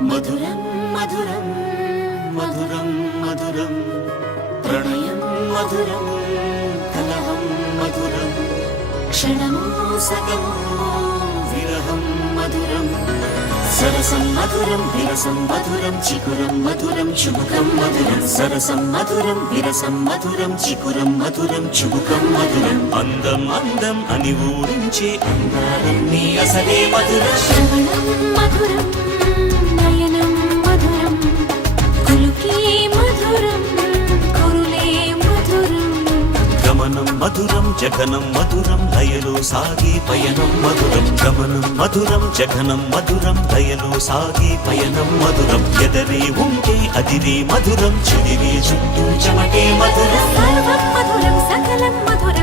మధురం మధురం మధురం మధురం ప్రణయం మధురం కలహం మధురం క్షణము సగము విరహం మధురం సరసం మధురం విరసం మధురం చికురం మధురం చుబుకం మధురం సరసం మధురం విరసం మధురం చికురం మధురం చుబుకం మధురం అందం అందం అని ఊరించే అందాలన్నీ అసలే మధురం శ్రవణం మధురం నయనం మధురం కులుకే మధురం కురులే మధురం గమనం మధురం జగనం మధురం లయలో సాగే పయనం మధురం గమనం మధురం జగనం మధురం లయలో సాగే పయనం మధురం ఎదరే ఉంటే అదిరే మధురం చెదిరే చుట్టూ చెమటే మధురం సర్వం మధురం సకలం మధురం